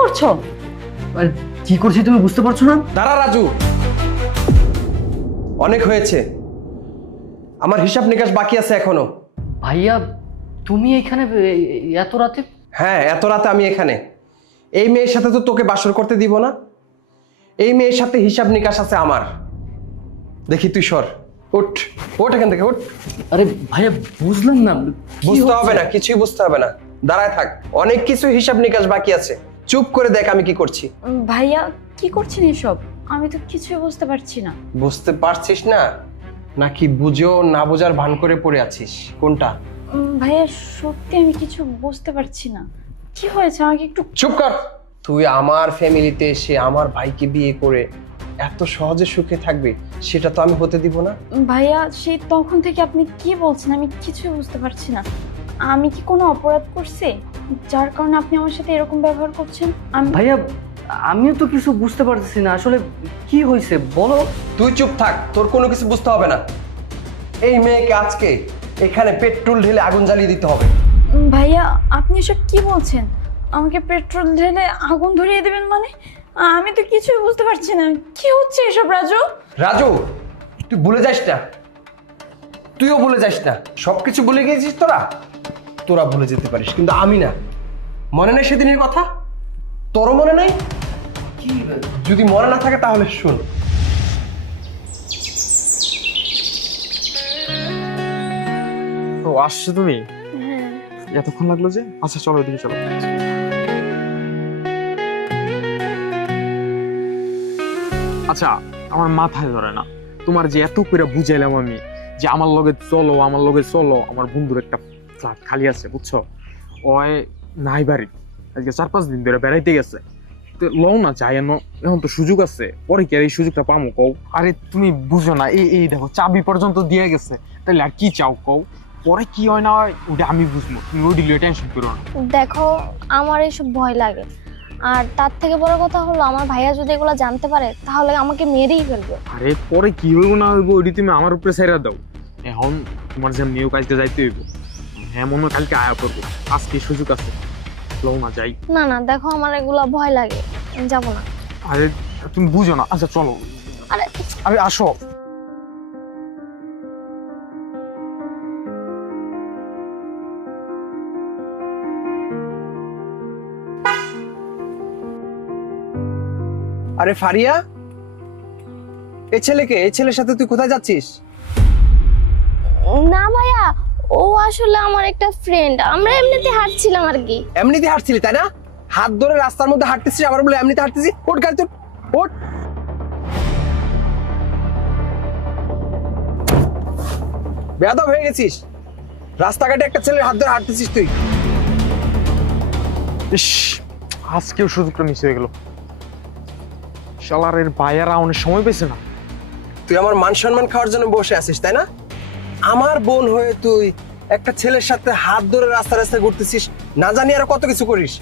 করছো? আরে কি করছি তুমি বুঝতে পারছো না? দাঁড়া রাজু, অনেক হয়েছে, আমার হিসাব নিকাশ বাকি আছে এখনো। ভাইয়া তুমি এখানে এত রাতে? হ্যাঁ, এত রাতে আমি এখানে। এই মেয়ের সাথে তো তোকে বাসর করতে দিব না। এই মেয়ের সাথে হিসাব নিকাশ আছে আমার। দেখি তুই সর, উঠ ওঠ এখান থেকে, উঠ। আরে ভাইয়া বুঝলাম না কি বুঝতে হচ্ছে? হবে না, কিছুই বুঝতে হবে না, দাঁড়ায় থাক। অনেক কিছু হিসাব নিকাশ বাকি আছে, চুপ করে দেখ আমি কি করছি। ভাইয়া কি করছেন এসব? আমি তো কিছুই বুঝতে পারছি না। বুঝতে পারছিস না নাকি বুঝেও না বোঝার ভান করে পড়ে আছিস? কোনটা? ভাইয়া সত্যি আমি কিছু বুঝতে পারছি না। কি হয়েছে আমাকে একটু... চুপ কর। তুই আমার ফ্যামিলিতে এসে আমার ভাইকে বিয়ে করে এত সহজে সুখে থাকবি, সেটা তো আমি হতে দিব না। ভাইয়া সেই তখন থেকে আপনি কি বলছেন আমি কিছুই বুঝতে পারছি না। আমি কি কোনো অপরাধ করছি যার কারণে আপনি আমার সাথে এরকম ব্যবহার করছেন? আমি... ভাইয়া আমিও তো কিছু বুঝতে পারতেছি না, আসলে কি হয়েছে বলো। তুই চুপ থাক, তোর কোনো কিছু বুঝতে হবে না। এই মেয়েকে আজকে এখানে পেট্রোল ঢেলে আগুন জ্বালিয়ে দিতে হবে। ভাইয়া আপনি এসব কি বলছেন? আমাকে পেট্রোল ঢেলে আগুন ধরিয়ে দেবেন মানে? আমি তো কিছুই বুঝতে পারছি না। কি হচ্ছে এসব রাজু? রাজু, তুই ভুলে যাস না, তুইও ভুলে যাস না। সবকিছু ভুলে গিয়েছিস তোরা, তোরা ভুলে যেতে পারিস কিন্তু আমি না। মনে নেই সেদিনের কথা? তোরও মনে নেই? কি যদি মনে না থাকে তাহলে শুন। ও আসছো তুমি? এতক্ষণ লাগলো যে? আচ্ছা চলো এদিকে চলো। আচ্ছা আমার মাথায় ধরে না, তোমার যে এত করে বুঝাইলাম আমি যে আমার লগে চলো আমার লগে চলো, আমার বন্ধুর একটা ফ্ল্যাট খালি আছে বুঝছো, ওই নাই বাড়ি, আজকে 4-5 দিন ধরে বেড়াইতে গেছে। তো লও না যাই এখন তো সুযোগ আছে, পরে কি আর এই সুযোগটা পামো কও? আরে তুমি বুঝো না, এই দেখো চাবি পর্যন্ত দিয়ে গেছে, তাহলে আর কি চাও কও? পরে কি হয় না হয় ওটা আমি বুঝবো, তুমি ওই দিলে টেনশন করো না। দেখো আমার এইসব ভয় লাগে, আর তার থেকে বড় কথা হলো আমার ভাইয়া যদি এগুলো জানতে পারে তাহলে আমাকে মেরেই ফেলবে। আরে পরে কি হইব না হইব ওইটি তুমি আমার উপরে ছেড়ে দাও। এখন তোমার যে মেয়েও কাজতে যাইতে হইব, হ্যাঁ মনে হয় কালকে আয়া করবো, আজকে সুযোগ আছে, লও না যাই। না না দেখো আমার এগুলো ভয় লাগে, আমি যাবো না। আরে তুমি বুঝো না, আচ্ছা চলো। আরে আরে আসো। আরে ফারিয়া, এই ছেলেকে, এই ছেলের সাথে তুই কোথায় যাচ্ছিস? না ভাইয়া, ও আসলে আমার একটা ফ্রেন্ড, আমরা এমনিতে হাঁটছিলাম আর কি। এমনিতে হাঁটছিলি তাই না? হাত ধরে রাস্তার মধ্যে হাঁটতেছিস, আবার বলে এমনিতে হাঁটতেছিস? ওঠ গাড়ি তোর, ওঠ। বেয়াদব হয়ে গেছিস, রাস্তাঘাটে একটা ছেলের হাত ধরে হাঁটতেছিস তুই। ইস, আজকেও সুযোগটা মিস হয়ে গেল। শালারের ভাইয়ারা অনেক সময় পেয়েছে না। তুই আমার মান সম্মান খাওয়ার জন্য বসে আছিস তাই না? আমার বোন হয়ে তুই একটা ছেলের সাথে হাত ধরে রাস্তা রাস্তায় ঘুরতেছিস, না জানি আরো কত কিছু করিস।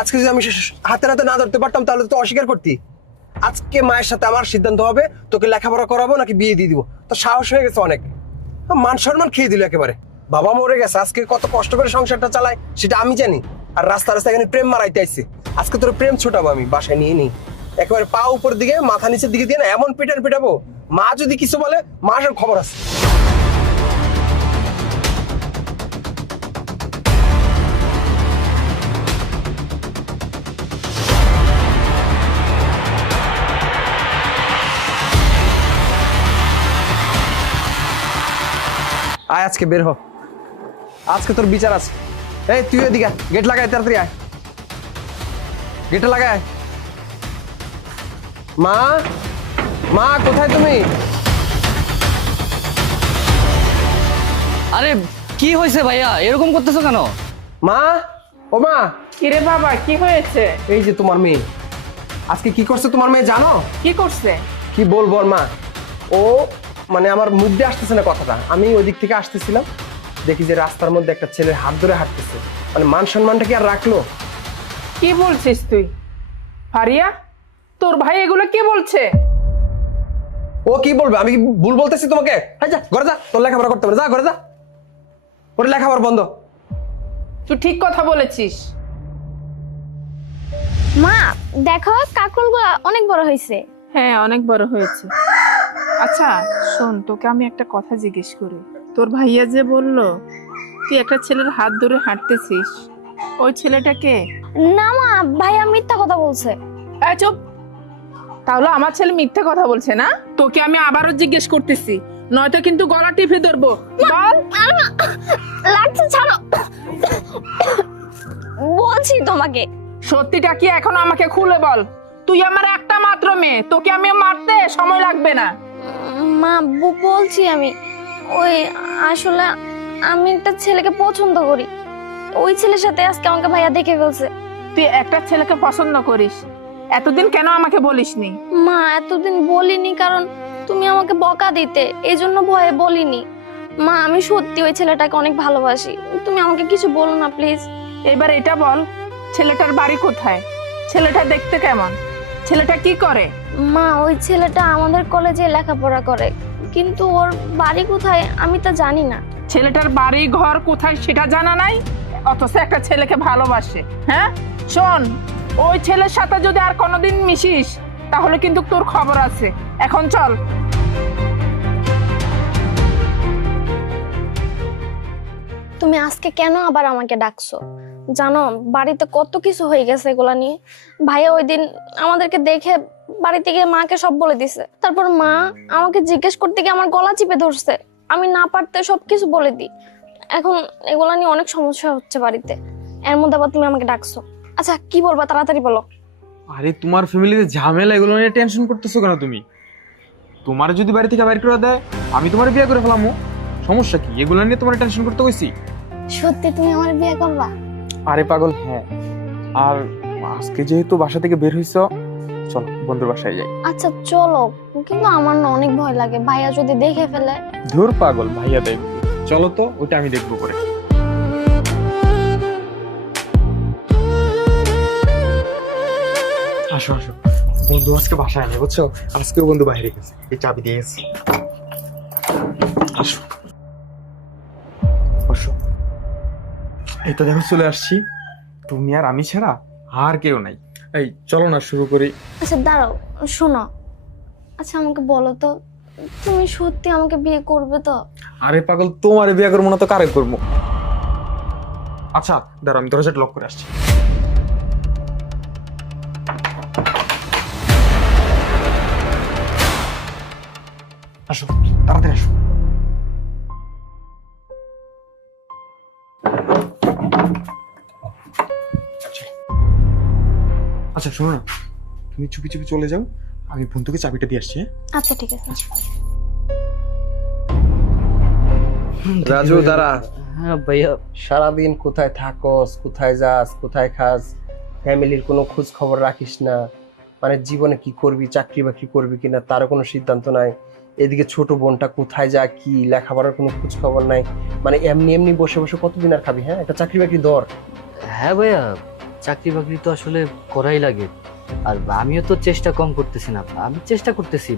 আজকে যদি আমি হাতে হাতে না ধরতে পারতাম তাহলে তো অস্বীকার করতি। আজকে মায়ের সাথে আমার সিদ্ধান্ত হবে, তোকে লেখাপড়া করাবো নাকি বিয়ে দিয়ে দিব। তো সাহস হয়ে গেছে অনেক, মান সম্মান খেয়ে দিল একেবারে। বাবা মরে গেছে, আজকে কত কষ্ট করে সংসারটা চালায় সেটা আমি জানি। আর রাস্তা রাস্তায় এখানে প্রেম মারাইতে আসছে। আজকে তোর প্রেম ছোটাবো আমি, বাসায় নিয়ে নিই একেবারে পা উপর দিকে মাথা নিচের দিকে দিয়ে না এমন পিটাবো, মা যদি কিছু বলে মা সব খবর আছে। আয় আজকে বের হ, আজকে তোর বিচার আছে। এই তুই এদিকে গেট লাগায়, তাড়াতাড়ি আয়, গেটে লাগায়। মা, মা কোথায় তুমি? আরে কি হয়েছে ভাইয়া, এরকম করতেছো কেন? মা, ও মা। কিরে বাবা কি হয়েছে? এই যে তোমার মেয়ে আজকে কি করছে তোমার মেয়ে জানো? কি করছে? কি বলবো আর মা, ও মানে আমার মুদ্দে আসতেছে না কথাটা। আমি ওই দিক থেকে আসতেছিলাম, দেখি যে রাস্তার মধ্যে একটা ছেলের হাত ধরে হাঁটতেছে। মানে মান সম্মানটা কি আর রাখলো? কি বলছিস তুই ফারিয়া? তোর ভাই এগুলো কি বলছে? ও কি বলবে? আমি কি ভুল বলতেছি তোমাকে? হ্যাঁ যা ঘরে যা, তোর লেখাপড়া করতে হবে, যা ঘরে যা, ওর লেখাপড়া বন্ধ। তুই ঠিক কথা বলেছিস। মা দেখো কাকরোলগুলো অনেক বড় হয়েছে। হ্যাঁ, অনেক বড় হয়েছে। আচ্ছা শোন, তোকে আমি একটা কথা জিজ্ঞেস করি। তোর ভাইয়া যে বললো তুই একটা ছেলের হাত ধরে হাঁটতেছিস, ওই ছেলেটাকে? না মা, ভাইয়া মিথ্যা কথা বলছে। চুপ। তাহলে আমার ছেলে মিথ্যা কথা বলছে না? তোকে আমি আবারও জিজ্ঞেস করতেছি, নয়তো কিন্তু গলা টিপে ধরবো। বল। লাগছে, ছাড়ো। বলছি তোমাকে। সত্যিটা কি এখন আমাকে খুলে বল। তুই আমার একটা মাত্র মেয়ে, তোকে আমি মারতে সময় লাগবে না। মা বলছি আমি ওই আসলে আমি একটা ছেলেকে পছন্দ করি। ওই ছেলের সাথে আজকে আমাকে ভাইয়া দেখে ফেলছে। তুই একটা ছেলেকে পছন্দ করিস, এতদিন কেন আমাকে বলিসনি? মা এতদিন বলিনি কারণ তুমি আমাকে বকা দিতে, এই জন্য ভয়ে বলিনি। মা আমি সত্যি ওই ছেলেটাকে অনেক ভালোবাসি, তুমি আমাকে কিছু বলো না প্লিজ। এবার এটা বল, ছেলেটার বাড়ি কোথায়? ছেলেটা দেখতে কেমন? ছেলেটা কি করে? মা ওই ছেলেটা আমাদের কলেজে লেখাপড়া করে, কিন্তু ওর বাড়ি কোথায় আমি তা জানি না। ছেলেটার বাড়ি ঘর কোথায় সেটা জানা নাই, অথচ একটা ছেলেকে ভালোবাসে। হ্যাঁ শোন, ওই ছেলের সাথে যদি আর কোনোদিন মিশিস তাহলে কিন্তু তোর খবর আছে। এখন চল। তুমি আজকে কেন আবার আমাকে ডাকছো? জানো বাড়িতে কত কিছু হয়ে গেছে এগুলা নিয়ে। ভাইয়া ওই দিন আমাদেরকে দেখে বাড়িতে গিয়ে মাকে সব বলে দিছে। তারপর মা আমাকে জিজ্ঞেস করতে গিয়ে আমার গলা চিপে ধরছে, আমি না পারতে সবকিছু বলে দিই। এখন এগুলা নিয়ে অনেক সমস্যা হচ্ছে বাড়িতে, এর মধ্যে আবার তুমি আমাকে ডাকছো। আচ্ছা কি বলবা তাড়াতাড়ি বলো। আরে তোমার ফ্যামিলিতে ঝামেলা, এগুলো নিয়ে টেনশন করতেছো কেন তুমি? তোমার যদি বাড়ি থেকে বাইর করে দেয়, আমি তোমার বিয়ে করে ফেলামো, সমস্যা কি? এগুলো নিয়ে তোমার টেনশন করতে কইছি? সত্যি তুমি আমার বিয়ে করবা? আরে পাগল, হ্যাঁ। আর আজকে যেহেতু বাসা থেকে বের হইছ, চল বন্ধুর বাসায় যাই। আচ্ছা চলো, কিন্তু আমার না অনেক ভয় লাগে, ভাইয়া যদি দেখে ফেলে। ধুর পাগল, ভাইয়া দেখবে। চলো তো, ওটা আমি দেখবো করে। আসো আসো, বন্ধু আজকে বাসায় নেই বুঝছো, আজকেও বন্ধু বাইরে গেছে, এই চাবি দিয়ে গেছে। আসো বসো। এই তো দেখো চলে আসছি, তুমি আর আমি ছাড়া আর কেউ নাই। এই চলো না শুরু করি। আচ্ছা দাঁড়াও, শোনো। আচ্ছা আমাকে বলো তো, তুমি সত্যি আমাকে বিয়ে করবে তো? আরে পাগল, তোমার বিয়ে করবো না তো কারে করবো? আচ্ছা দাঁড়াও, আমি দরজাটা লক করে আসছি। আসো তাড়াতাড়ি আসো। আচ্ছা শোনো না, তুমি চুপি চুপি চলে যাও, আমি বন্ধুকে চাবিটা দিয়ে আসছি। আচ্ছা ঠিক আছে। রাজু দাঁড়া। হ্যাঁ ভাইয়া। সারাদিন কোথায় থাকস, কোথায় যাস, কোথায় খাস, ফ্যামিলির কোনো খোঁজ খবর রাখিস না। মানে জীবনে কি করবি, চাকরি বাকরি করবি কিনা তারও কোনো সিদ্ধান্ত নাই। এদিকে ছোট বোনটা কোথায় যা কি লেখাপড়ার কোনো খোঁজ খবর নাই। মানে এমনি এমনি বসে বসে কতদিন আর খাবি? হ্যাঁ, একটা চাকরি বাকরি দর। হ্যাঁ ভাইয়া, চাকরি বাকরি তো আসলে করাই লাগে, আর আমিও তো চেষ্টা কম করতেছি না, আমি চেষ্টা করতেছি,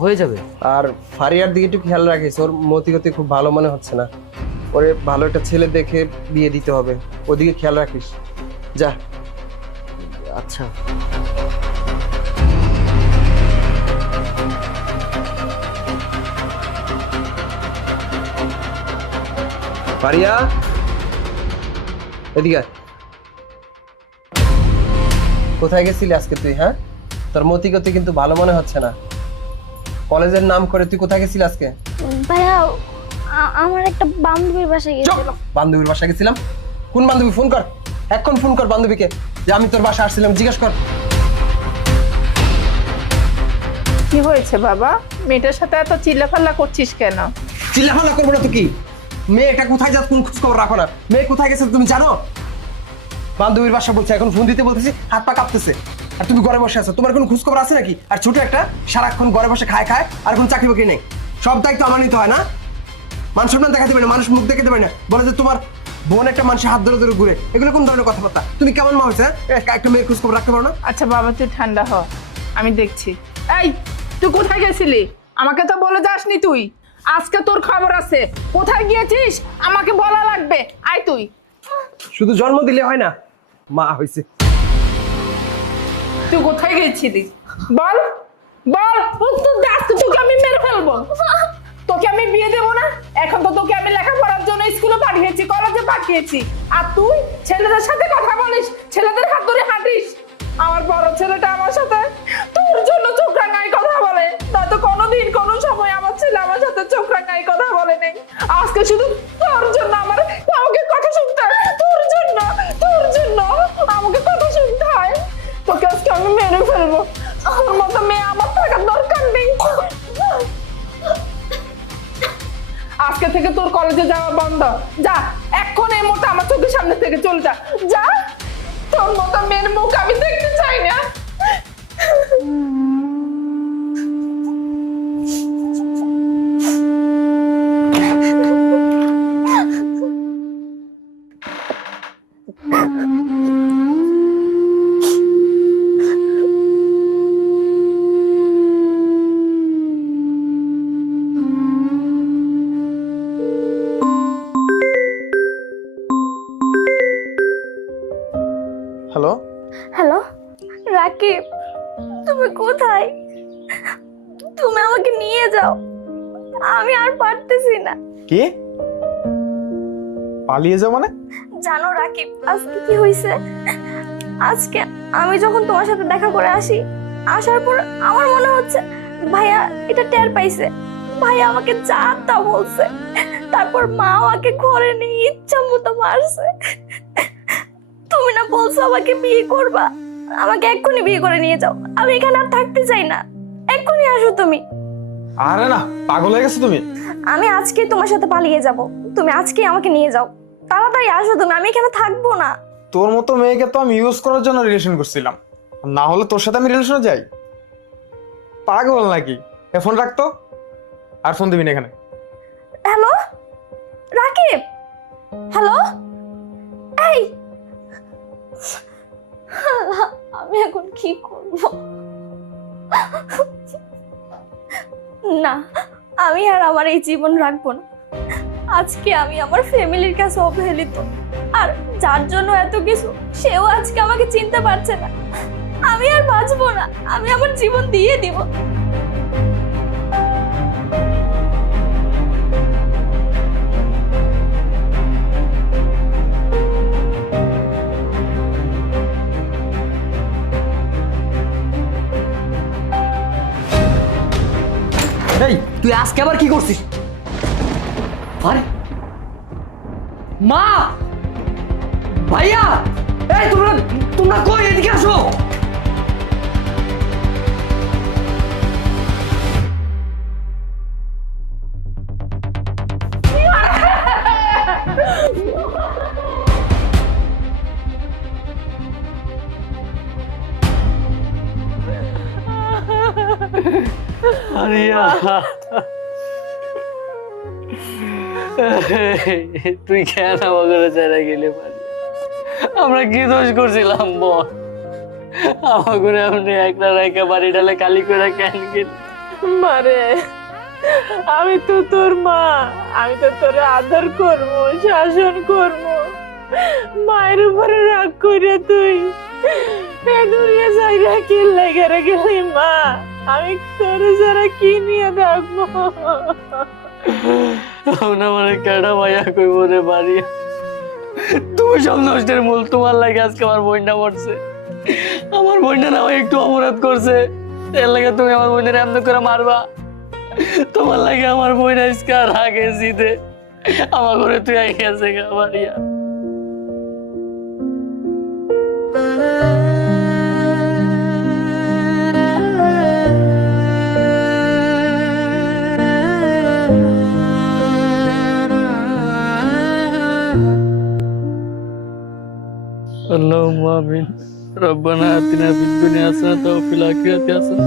হয়ে যাবে। আর ফারিয়ার দিকে একটু খেয়াল রাখিস, ওর মতিগতি খুব ভালো মনে হচ্ছে না। ওরে ভালো একটা ছেলে দেখে বিয়ে দিতে হবে, ওদিকে খেয়াল রাখিস। যা। আচ্ছা। ফারিয়া এদিকে আয়। কোথায় গেছিলি আজকে তুই? হ্যাঁ, তোর মতিগতি কিন্তু ভালো মনে হচ্ছে না। কলেজের নাম করে তুই কোথায় গেছিলি আজকে? ভাইয়া আমার একটা বান্ধবীর বাসায় গিয়েছিলাম। বান্ধবীর বাসায় গেছিলাম? কোন বান্ধবী? ফোন কর, এখন ফোন কর বান্ধবীকে যে আমি তোর বাসায় আসছিলাম, জিজ্ঞেস কর। কি হয়েছে বাবা? মেয়েটার সাথে এত চিল্লাফাল্লা করছিস কেন? চিল্লাফাল্লা করবো না তো কি? মেয়েটা কোথায় যাচ্ছে কোন খোঁজ খবর রাখো না। মেয়ে কোথায় গেছে তুমি জানো? বান্ধবীর বাসা বলছে, এখন ফোন দিতে বলতেছি, হাত পা কাঁপতেছে, আর তুমি ঘরে বসে আছো। তোমার কোনো খোঁজ খবর আছে নাকি? আর ছোট একটা সারাক্ষণ ঘরে বসে খায় খায়, আর কোনো চাকরি বাকরি নেই। সব দায়িত্ব আমার নিতে হয় না? মান সম্মান দেখাতে পারি না, মানুষ মুখ দেখাতে পারি না, বলে যে তোমার বোন একটা মানুষের হাত ধরে ধরে ঘুরে। এগুলো কোন ধরনের কথাবার্তা? তুমি কেমন মা হয়েছে? একটা মেয়ের খোঁজ খবর রাখতে পারো না? আচ্ছা বাবা তুই ঠান্ডা হ, আমি দেখছি। এই তুই কোথায় গেছিলি? আমাকে তো বলে যাসনি তুই। আজকে তোর খবর আছে, কোথায় গিয়েছিস আমাকে বলা লাগবে। আয় তুই। শুধু জন্ম দিলে হয় না, মা হয়েছে। তুই কোথায় গেছিলি বল বল আজকে তোকে আমি মেরে ফেলবো। তোকে আমি বিয়ে দেবো না, এখন তো তোকে আমি লেখাপড়ার জন্য স্কুলে পাঠিয়েছি, কলেজে পাঠিয়েছি, আর তুই ছেলেদের সাথে কথা বলিস, ছেলেদের হাত ধরে হাঁটিস। আমার বড় ছেলেটা আমার সাথে তোর জন্য চোখ রাঙায় কথা বলে, নয়তো কোনোদিন কোনো সময় আমার ছেলে আমার সাথে চোখ রাঙায় কথা বলে নেই। আজকে শুধু তোর জন্য আমার আমাকে কথা শুনতে হয়, তোর জন্য আমাকে কথা শুনতে হয়। তোকে আজকে আমি মেরে ফেলবো। তোর মতো মেয়ে আমার থাকার দরকার নেই। আজকে থেকে তোর কলেজে যাওয়া বন্ধ। যা এখন এই মুহূর্তে আমার চোখের সামনে থেকে চলে যা। যা, তোর মতো মেয়ের মুখ আমি দেখতে চাই না। হ্যালো, হ্যালো রাকিব, তুমি কোথায়? তুমি আমাকে নিয়ে যাও, আমি আর পারতেছি না। কি পালিয়ে যাও মানে? জানো রাকিব আজকে কি হয়েছে? আজকে আমি যখন তোমার সাথে দেখা করে আসি, আসার পর আমার মনে হচ্ছে ভাইয়া এটা টের পাইছে, ভাইয়া আমাকে যা তা বলছে, তারপর মা আমাকে ঘরে নিয়ে ইচ্ছা মতো মারছে। তুমি না বলছো আমাকে বিয়ে করবা, আমাকে এক্ষুনি বিয়ে করে নিয়ে যাও, আমি এখানে আর থাকতে চাই না, এক্ষুনি আসো তুমি। আরে না, পাগল হয়ে গেছো তুমি। আমি আজকে তোমার সাথে পালিয়ে যাব, তুমি আজকে আমাকে নিয়ে যাও, তাড়াতাড়ি আসো তুমি, আমি এখানে থাকবো না। তোর মতো মেয়েকে তো আমি ইউজ করার জন্য রিলেশন করছিলাম, না হলে তোর সাথে আমি রিলেশনে যাই? পাগল নাকি? ফোন রাখতো, আর ফোন দিবি না এখানে। হ্যালো রাকিব, হ্যালো, এই আমি এখন কি করব? না, আমি আর আমার এই জীবন রাখবো না। আজকে আমি আমার ফ্যামিলির কাছে অবহেলিত, আর যার জন্য এত কিছু, সেও আজকে আমাকে চিনতে পারছে না। আমি আর বাঁচবো না, আমি আমার জীবন দিয়ে দিব। এই তুই আজকে আবার কি করছিস? আরে মা, ভাইয়া, এই তোমরা তোমরা কই? এদিকে আসো। আরিয়া, তুই কেন আমাকে ছেড়ে গেলি? আমরা কি দোষ করছিলাম বল? আমাকে আপনি একটা রেখা বাড়ি ডালে কালি করে কেন গেলি? মারে, আমি তো তোর মা, আমি তো তোর আদর করবো, শাসন করবো। মায়ের উপরে রাগ করে তুই দুনিয়া জায়গা কি লেগে গেলি? মা, আমি তোর যারা কি নিয়ে দেখবো? আমার কেডা ভাইয়া কই বলে বাড়ি? তুমি সব নষ্টের মূল, তোমার লাগে আজকে আমার বোনটা মরছে। আমার বোনটা না একটু অপরাধ করছে, এর লাগে তুমি আমার বোনের এমন করে মারবা? তোমার লাগে আমার বোন আজকে আর আগে জিতে আমার ঘরে তুই আই গেছে গা বাড়িয়া। اللهم آمين. ربنا آتنا في الدنيا حسنة وفي الآخرة حسنة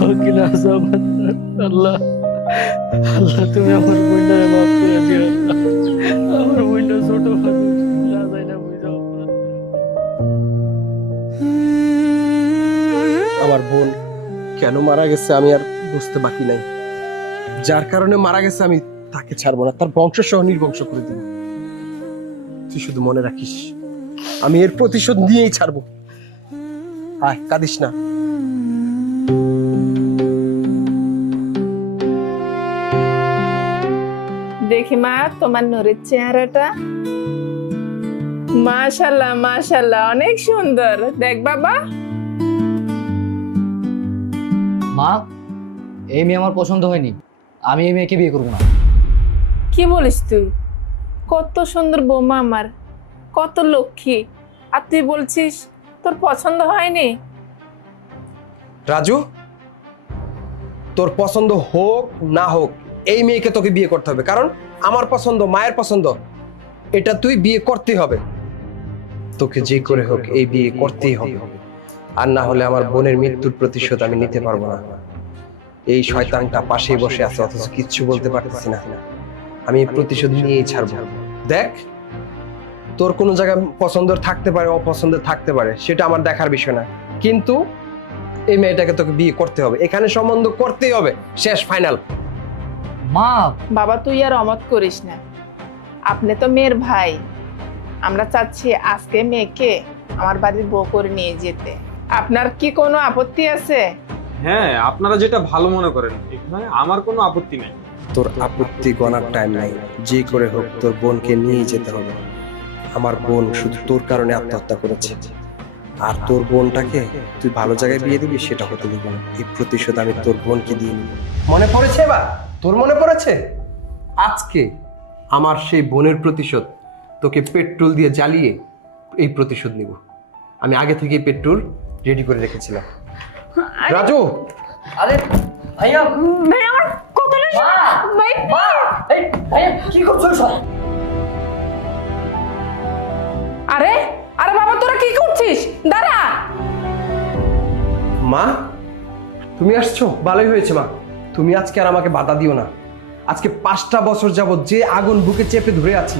وقنا عذاب النار. আল্লাহ আল্লাহ, তুমি আমার বোনটারে মাফ করে দিও। আল্লাহ, আমার বোনটা ছোট মানুষ, না যাই না বুঝাও। আমার বোন কেন মারা গেছে আমি আর বুঝতে বাকি নাই। যার কারণে মারা গেছে আমি তাকে ছাড়বো না, তার বংশ সহ নির্বংশ করে দিব। তুই শুধু মনে রাখিস, আমি এর প্রতিশোধ নিয়েই ছাড়বো। আয় কাঁদিস না। দেখি মা তোমার নূরের চেহারাটা, মাশাল্লাহ মাশাল্লাহ অনেক সুন্দর। দেখ বাবা, মা, এই মেয়ে আমার পছন্দ হয়নি, আমি এই মেয়েকে বিয়ে করবো না। কি বলিস তুই? কত সুন্দর বৌমা আমার, কত লক্ষ্মী, আর তুই বলছিস তোর পছন্দ হয়নি? রাজু, তোর পছন্দ হোক না হোক এই মেয়েকে তোকে বিয়ে করতে হবে, কারণ আমার পছন্দ, মায়ের পছন্দ, এটা তুই বিয়ে করতেই হবে। তোকে যে করে হোক এই বিয়ে করতেই হবে, আর না হলে আমার বোনের মৃত্যুর প্রতিশোধ আমি নিতে পারবো না। এই শয়তানটা পাশেই বসে আছে, অথচ কিচ্ছু বলতে পারতেছি না। আমি এই প্রতিশোধ নিয়েই ছাড়বো। দেখ, তোর কোনো জায়গায় পছন্দ থাকতে পারে, অপছন্দ থাকতে পারে, সেটা আমার দেখার বিষয় না, কিন্তু এই মেয়েটাকে তোকে বিয়ে করতে হবে, এখানে সম্বন্ধ করতেই হবে, শেষ, ফাইনাল। মা, বাবা তুই আর অমত করিস না, আপনি তো মেয়ের ভাই, আমরা চাচ্ছি আজকে মেয়েকে আমার বাড়ির বউ করে নিয়ে যেতে। আপনার কি কোনো আপত্তি আছে? হ্যাঁ, আপনারা যেটা ভালো মনে করেন, এখানে আমার কোনো আপত্তি নেই। তোর আপত্তি গণার টাইম নাই, যে করে হোক তোর বোনকে নিয়ে যেতে হবে। আমার বোন শুধু তোর কারণে আত্মহত্যা করেছে, আর তোর বোনটাকে তুই ভালো জায়গায় বিয়ে দিবি সেটা হতে দিব না। এই প্রতিশোধ আমি তোর বোনকে দিয়ে নিব। মনে পড়েছে এবার? তোর মনে পড়েছে? আজকে আমার সেই বোনের প্রতিশোধ তোকে পেট্রোল দিয়ে জ্বালিয়ে এই প্রতিশোধ নিব। আমি আগে থেকেই পেট্রোল রেডি করে রেখেছিলাম। রাজু, আরে ভাইয়া, ভাই আমার কতটা ভাই, এই ভাইয়া কি করছো সব? আরে আরে বাবা তোরা কি করছিস? দাঁড়া। মা, তুমি আসছো, ভালোই হয়েছে মা। তুমি আজকে আর আমাকে বাধা দিও না। আজকে 5টা বছর যাবত যে আগুন বুকে চেপে ধরে আছি,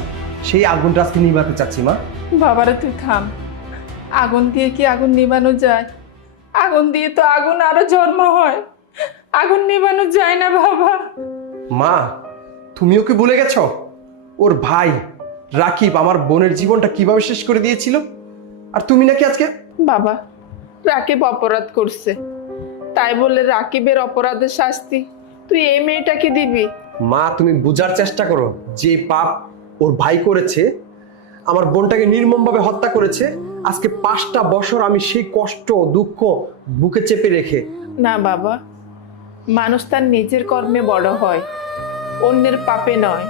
সেই আগুনটা আজকে নিভাতে চাচ্ছি মা। বাবারে তুই থাম, আগুন দিয়ে কি আগুন নিভানো যায়? আগুন দিয়ে তো আগুন আরো জন্ম হয়, আগুন নিভানো যায় না বাবা। মা, তুমি ওকে ভুলে গেছো? ওর ভাই রাকিব আমার বোনের জীবনটা কিভাবে শেষ করে দিয়েছিল, আর তুমি নাকি আজকে। বাবা, রাকিব অপরাধ করছে, তাই বলে রাকিবের অপরাধের শাস্তি তুই এই মেয়েটাকে দিবি? মা, তুমি বোঝার চেষ্টা করো, যে পাপ ওর ভাই করেছে, আমার বোনটাকে নির্মমভাবে হত্যা করেছে, আজকে 5টা বছর আমি সেই কষ্ট দুঃখ বুকে চেপে রেখে। না বাবা, মানুষ তার নিজের কর্মে বড় হয়, অন্যের পাপে নয়।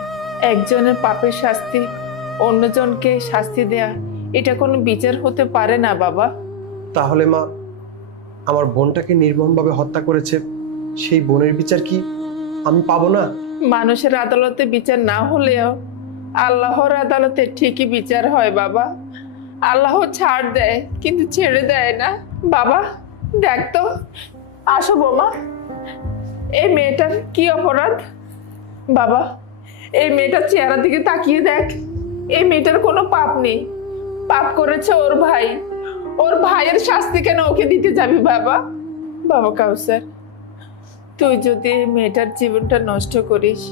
একজনের পাপের শাস্তি অন্যজনকে শাস্তি দেয়া, এটা কোনো বিচার হতে পারে না বাবা। তাহলে মা, আমার বোনটাকে নির্মমভাবে হত্যা করেছে, সেই বোনের বিচার কি আমি পাবো না? মানুষের আদালতে বিচার না হলেও আল্লাহর আদালতে ঠিকই বিচার হয় বাবা। আল্লাহ ছাড় দেয় কিন্তু ছেড়ে দেয় না বাবা। দেখ তো, আসো বোমা, এই মেয়েটার কি অপরাধ? বাবা, এই মেয়েটার চেহারার দিকে তাকিয়ে দেখ, এই মেয়েটার কোনো পাপ নেই, পাপ করেছে ওর ভাই। ওর ভাইয়ের শাস্তি কেন ওকে দিতে যাবি বাবা? বাবা কাউসার, তুই যদি এই মেয়েটার জীবনটা নষ্ট করিস,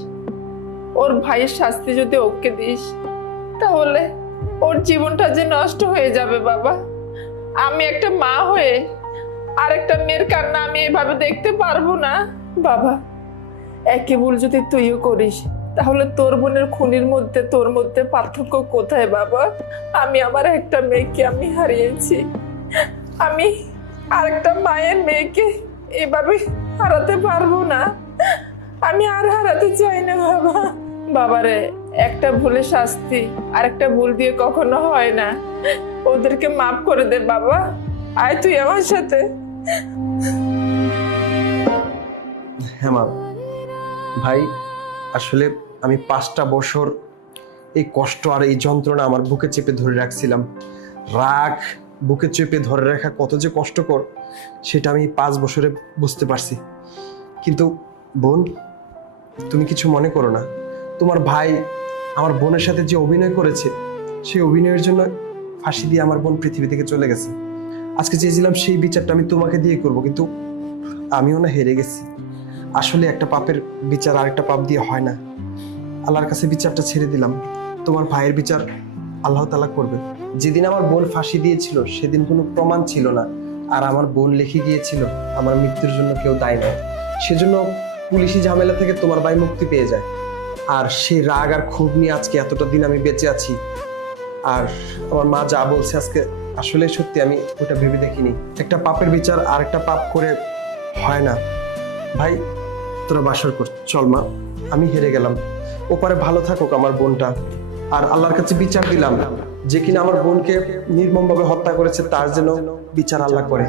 ওর ভাইয়ের শাস্তি যদি ওকে দিস, তাহলে ওর জীবনটা যে নষ্ট হয়ে যাবে বাবা। আমি একটা মা হয়ে আরেকটা মেয়ের কান্না আমি এভাবে দেখতে পারবো না বাবা। একে ভুল যদি তুইও করিস, তাহলে তোর বোনের খুনির মধ্যে তোর মধ্যে পার্থক্য কোথায় বাবা? আমি আমার একটা মেয়েকে আমি হারিয়েছি, আমি আরেকটা মায়ের মেয়েকে এভাবে হারাতে পারবো না, আমি আর হারাতে চাই না বাবা। বাবারে, একটা ভুলের শাস্তি আরেকটা ভুল দিয়ে কখনো হয় না, ওদেরকে মাফ করে দে বাবা। আয় তুই আমার সাথে। হ্যাঁ মা। ভাই, আসলে আমি 5টা বছর এই কষ্ট আর এই যন্ত্রণা আমার বুকে চেপে ধরে রাখছিলাম। রাগ বুকে চেপে ধরে রাখা কত যে কষ্টকর, সেটা আমি 5 বছরে বুঝতে পারছি। কিন্তু বোন, তুমি কিছু মনে করো না। তোমার ভাই আমার বোনের সাথে যে অভিনয় করেছে, সেই অভিনয়ের জন্য ফাঁসি দিয়ে আমার বোন পৃথিবী থেকে চলে গেছে। আজকে চেয়েছিলাম সেই বিচারটা আমি তোমাকে দিয়ে করব, কিন্তু আমিও না হেরে গেছি। আসলে একটা পাপের বিচার আরেকটা পাপ দিয়ে হয় না। আল্লাহর কাছে বিচারটা ছেড়ে দিলাম, তোমার ভাইয়ের বিচার আল্লাহ তাআলা করবে। যেদিন আমার বোন ফাঁসি দিয়েছিল সেদিন কোনো প্রমাণ ছিল না, আর আমার বোন লিখে গিয়েছিল আমার মৃত্যুর জন্য কেউ দায়ী নয়, সেজন্য পুলিশি ঝামেলা থেকে তোমার ভাই মুক্তি পেয়ে যায়। আর সেই রাগ আর ক্ষোভ নিয়ে আজকে এতটা দিন আমি বেঁচে আছি। আর আমার মা যা বলছে আজকে আসলে সত্যি, আমি ওটা ভেবে দেখিনি। একটা পাপের বিচার আর একটা পাপ করে হয় না। ভাই তোরা বাসর কর, চল মা, আমি হেরে গেলাম। ওপারে ভালো থাকুক আমার বোনটা। আর আল্লাহর কাছে বিচার দিলাম যে কিনা আমার বোনকে নির্মমভাবে হত্যা করেছে তার যেন বিচার আল্লাহ করে।